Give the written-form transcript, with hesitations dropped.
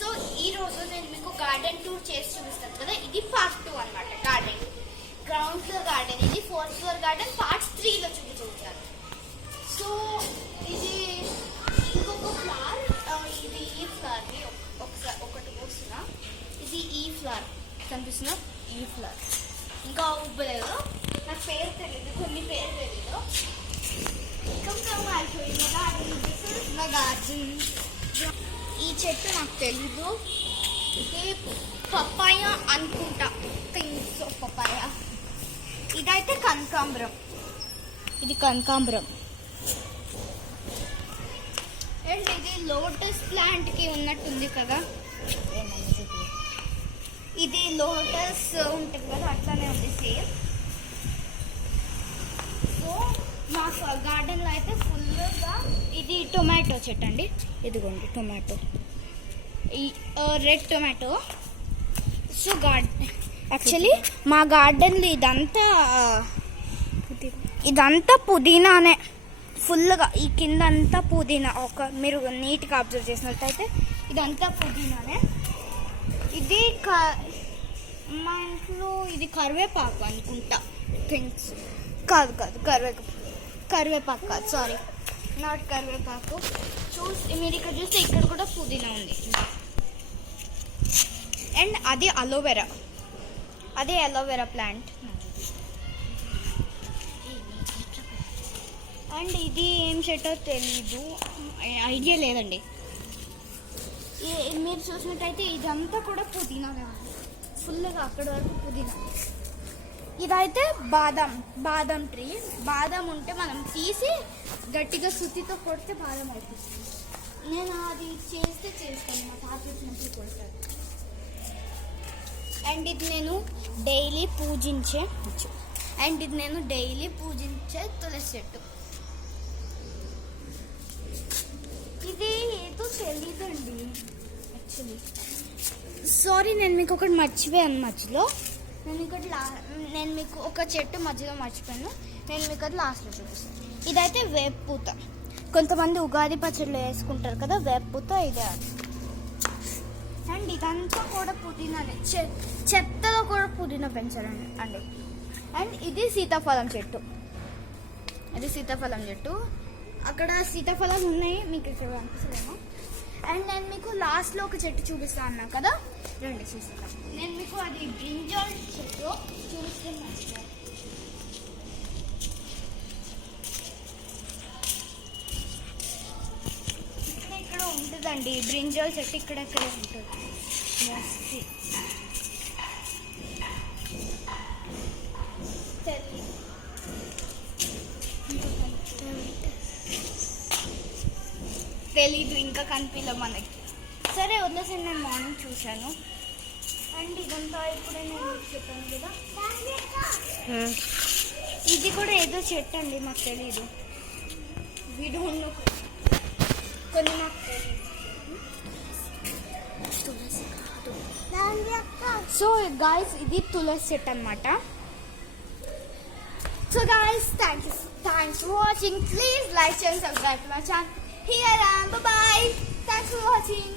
So ఈ రోజు నేను మీకు గార్డెన్ టూర్ చేసి చూపిస్తాను కదా. ఇది పార్ట్ 2 అన్నమాట. గార్డెన్ గ్రౌండ్ ఫ్లోర్ గార్డెన్, ఇది 4th ఫ్లోర్ గార్డెన్ పార్ట్ 3లో చూపించాను. సో ఇది ఇంకొక ఫ్లవర్, ఇది ఈ ఫ్లవర్ ని ఒకటి పోస్తున్నా. ఇది ఈ ఫ్లవర్ కనిపిస్తున్నా, ఈ ఫ్లవర్ ఇంకా ఉబ్బలేదు, నాకు పేరు తెలియదు, కొన్ని పేరు తెలీదు. ఈ చెట్టు నాకు తెలీదు, ఇది పప్పాయ అనుకుంటా, థింగ్స్ పప్పాయ. ఇదైతే కనకాంబరం, ఇది కనకాంబరం. అండ్ ఇది లోటస్ ప్లాంట్ కి ఉన్నట్టుంది కదా, ఇది లోటస్ ఉంటుంది కదా అట్లానే ఉంది సేమ్. సో మా గార్డెన్లో అయితే ఫుల్గా ఇది టొమాటో చెట్టు అండి, ఇదిగోండి టొమాటో, ఈ రెడ్ టొమాటో. సో యాక్చువల్లీ మా గార్డెన్లో ఇదంతా పుదీనానే ఫుల్గా, ఈ కింద అంతా పుదీనా. మీరు నీట్గా అబ్జర్వ్ చేసినట్టయితే ఇదంతా పుదీనానే. ఇది మా ఇంట్లో ఇది కరివేపాకు అనుకుంటా, థింగ్స్ కాదు కరివేపాకు కాదు, సారీ నాట్ కరివేపాకు. మీరు ఇక్కడ చూస్తే ఇక్కడ కూడా పుదీనా ఉంది. అండ్ అది అలోవెరా, అదే అలోవెరా ప్లాంట్. అండ్ ఇది ఏం చెట్టో తెలీదు, ఐడియా లేదండి. మీరు చూసినట్టయితే ఇదంతా కూడా పుదీనానే ఉంది ఫుల్గా, అక్కడి వరకు పుదీనా. ఇదైతే బాదం ట్రీ. బాదం ఉంటే మనం తీసి గట్టిగా సుత్తితో కొడితే బాదం అవుతుంది. నేను అది చేస్తాను, మా తాత నుంచి కొడతాను. అండ్ ఇది నేను డైలీ పూజించే తులసి చెట్టు. ఇది ఏదో తెలీదండి యాక్చువల్లీ, సారీ. నేను మీకు ఒకటి మర్చిపోయాను మధ్యలో. నేను మీకు ఒక చెట్టు మధ్యలో మర్చిపోయాను, నేను మీకు అది లాస్ట్లో చూపిస్తాను. ఇదైతే వేపపూత, కొంతమంది ఉగాది పచ్చడిలో వేసుకుంటారు కదా వేపపూత, ఇదే. అండ్ ఇదంతా కూడా పుదీనానే, చెత్తలో కూడా పుదీనా పెంచారండి అండి. అండ్ ఇది సీతాఫలం చెట్టు, అక్కడ సీతాఫలాలు ఉన్నాయి, మీకు ఇక్కడ కనిపిస్తుందేమో. అండ్ నేను మీకు లాస్ట్లో ఒక చెట్టు చూపిస్తాను అన్నా కదా, రండి చూస్తాను. నేను మీకు అది బ్రింజాల్ చెట్టు చూపిస్తున్నాను. ఇక్కడ ఉంటుందండి బ్రింజాల్ చెట్టు, ఇక్కడెక్కడ ఉంటుంది మోస్ట్లీ. తెలీదు, ఇంకా కనిపించలేదు మనకి. సరే వదిలేసండి, నేను మార్నింగ్ చూశాను. అండ్ ఇదంతా ఇప్పుడే నేను చెప్పాను కదా, ఇది కూడా ఏదో చెట్టు అండి, మాకు తెలీదు. వీడు ఉన్న కొన్ని నాకు తెలీదు. సో గాయస్ ఇది తులసి చెట్టు అనమాట. So guys thanks for watching. Please like, share, subscribe to my channel. Here I am. Bye bye. Thanks for watching.